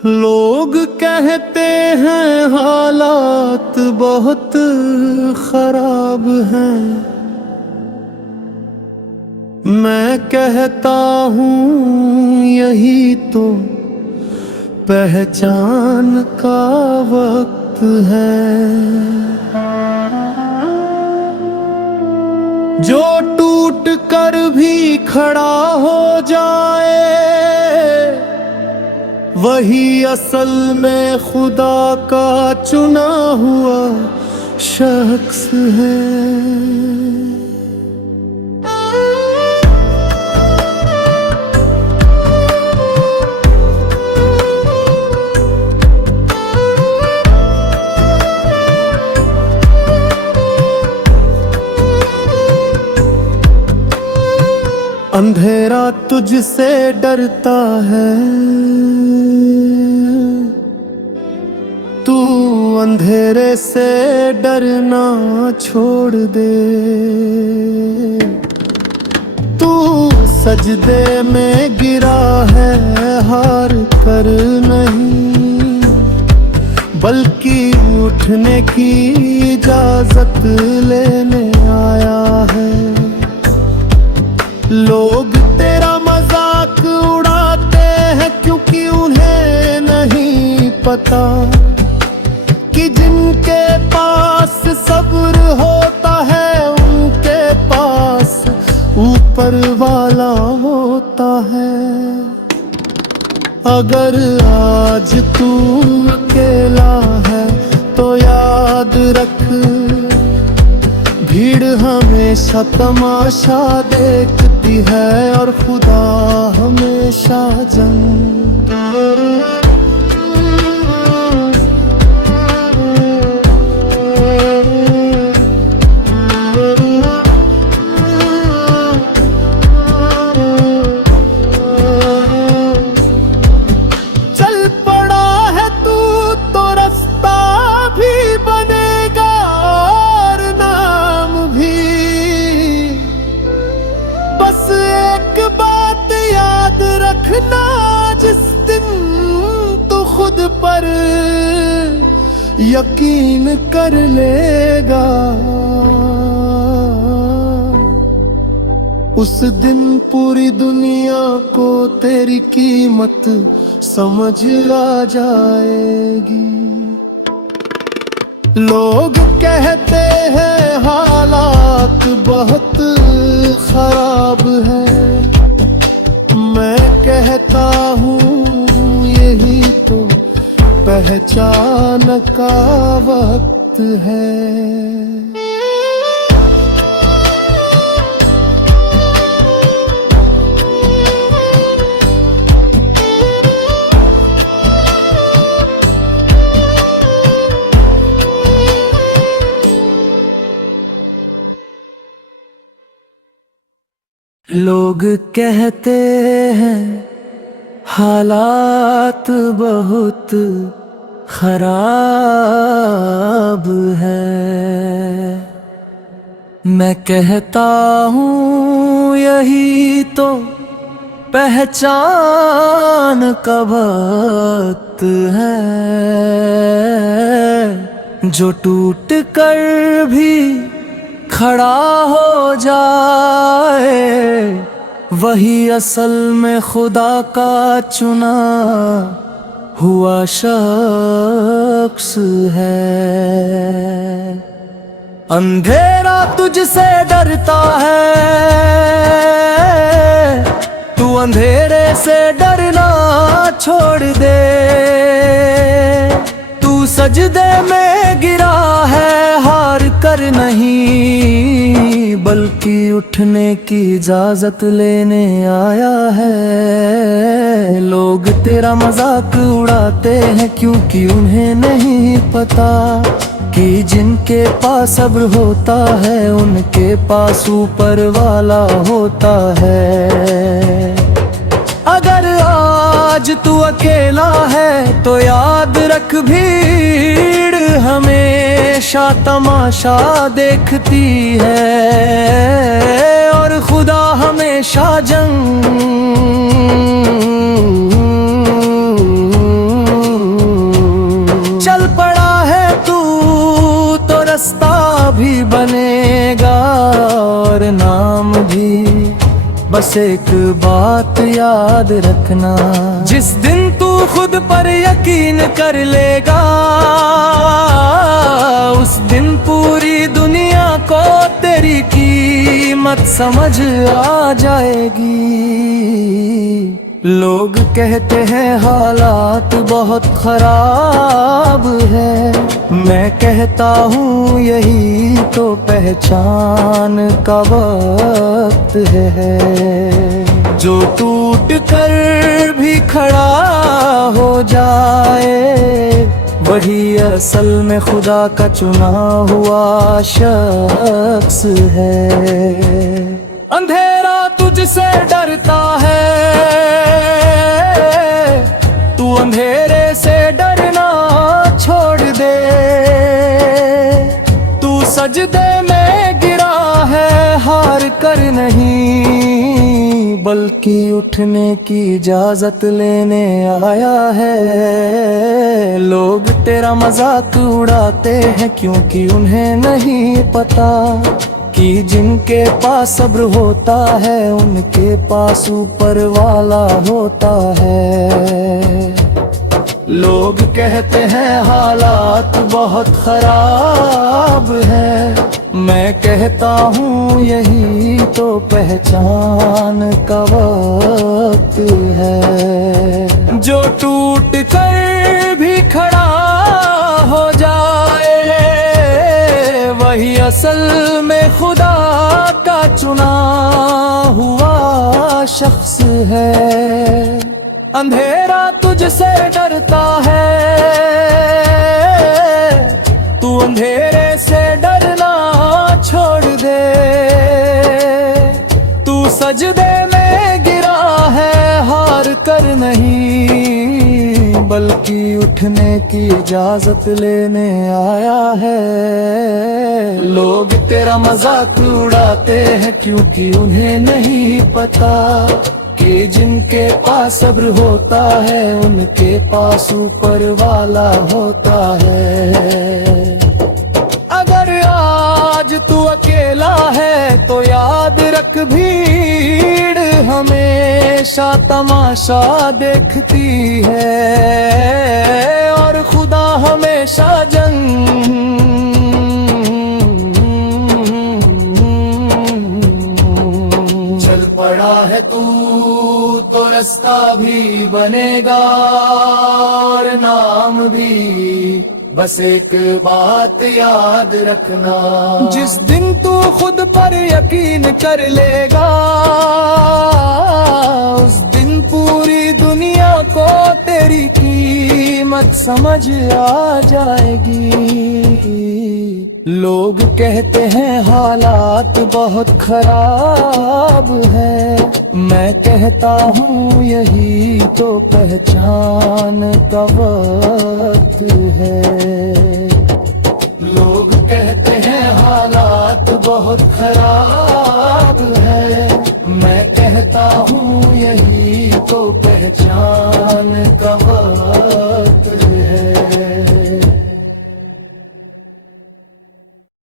लोग कहते हैं हालात बहुत खराब हैं, मैं कहता हूँ यही तो पहचान का वक्त है। जो टूट कर भी खड़ा हो जाए वही असल में खुदा का चुना हुआ शख्स है। अंधेरा तुझसे डरता है, तू अंधेरे से डरना छोड़ दे। तू सजदे में गिरा है हार कर नहीं, बल्कि उठने की इजाजत लेने आया है। लोग तेरा मजाक उड़ाते हैं क्योंकि उन्हें नहीं पता कि जिनके पास सब्र होता है उनके पास ऊपर वाला होता है। अगर आज तू अकेला है तो याद रख, भीड़ हमेशा तमाशा देखती है और खुदा हमेशा जंग। चल पड़ा है तू तो रास्ता भी बनेगा और नाम भी। बस एक बात याद रखना, जिस दिन तू खुद पर यकीन कर लेगा उस दिन पूरी दुनिया को तेरी कीमत समझ आ जाएगी। लोग कहते हैं हालात बहुत खराब है, मैं कहता हूँ यही तो पहचान का वक्त है। लोग कहते हैं हालात बहुत खराब है, मैं कहता हूँ यही तो पहचान का वक्त है। जो टूट कर भी खड़ा हो जाए वही असल में खुदा का चुना हुआ शख्स है। अंधेरा तुझसे डरता है, तू अंधेरे से डरना छोड़ दे। तू सजदे में गिरा है हार कर नहीं, बल्कि उठने की इजाजत लेने आया है। लोग तेरा मजाक उड़ाते हैं क्योंकि उन्हें नहीं पता कि जिनके पास सब्र होता है उनके पास ऊपर वाला होता है। अगर आज तू अकेला है तो याद रख, भीड़ हमेशा तमाशा देखती है और खुदा हमेशा जंग। बस एक बात याद रखना, जिस दिन तू खुद पर यकीन कर लेगा, उस दिन पूरी दुनिया को तेरी कीमत समझ आ जाएगी। लोग कहते हैं हालात बहुत खराब है, मैं कहता हूँ यही तो पहचान का वक्त है। जो टूट कर भी खड़ा हो जाए, वही असल में खुदा का चुना हुआ शख्स है। अंधेरा तुझसे डरता है, तू अंधेरे से डरना छोड़ दे। तू सजदे में गिरा है, हार कर नहीं, बल्कि उठने की इजाजत लेने आया है। लोग तेरा मजाक उड़ाते हैं क्योंकि उन्हें नहीं पता कि जिनके पास सब्र होता है, उनके पास ऊपर वाला होता है। लोग कहते हैं हालात बहुत खराब है, मैं कहता हूँ यही तो पहचान का वक्त है। जो टूट कर भी खड़ा हो जाए, वही असल में खुदा का चुना हुआ शख्स है। अंधेरा तुझसे डरता है, तू अंधेरे से डरना छोड़ दे। तू सजदे में गिरा है, हार कर नहीं, बल्कि उठने की इजाजत लेने आया है। लोग तेरा मजाक उड़ाते हैं क्योंकि उन्हें नहीं पता कि जिनके पास सब्र होता है, उनके पास ऊपर वाला होता है। अगर आज तू अकेला है तो याद रख, भीड़ हमेशा तमाशा देखती है और खुदा हमेशा जंग। चल पड़ा है तू तो रास्ता भी बनेगा और नाम भी, बस एक बात याद रखना, जिस दिन तू खुद पर यकीन कर लेगा, उस दिन पूरी दुनिया को तेरी कीमत समझ आ जाएगी। लोग कहते हैं हालात बहुत खराब है, मैं कहता हूँ यही तो पहचान का वक्त है। लोग कहते हैं हालात बहुत खराब है, मैं कहता हूँ यही तो पहचान का वक्त है।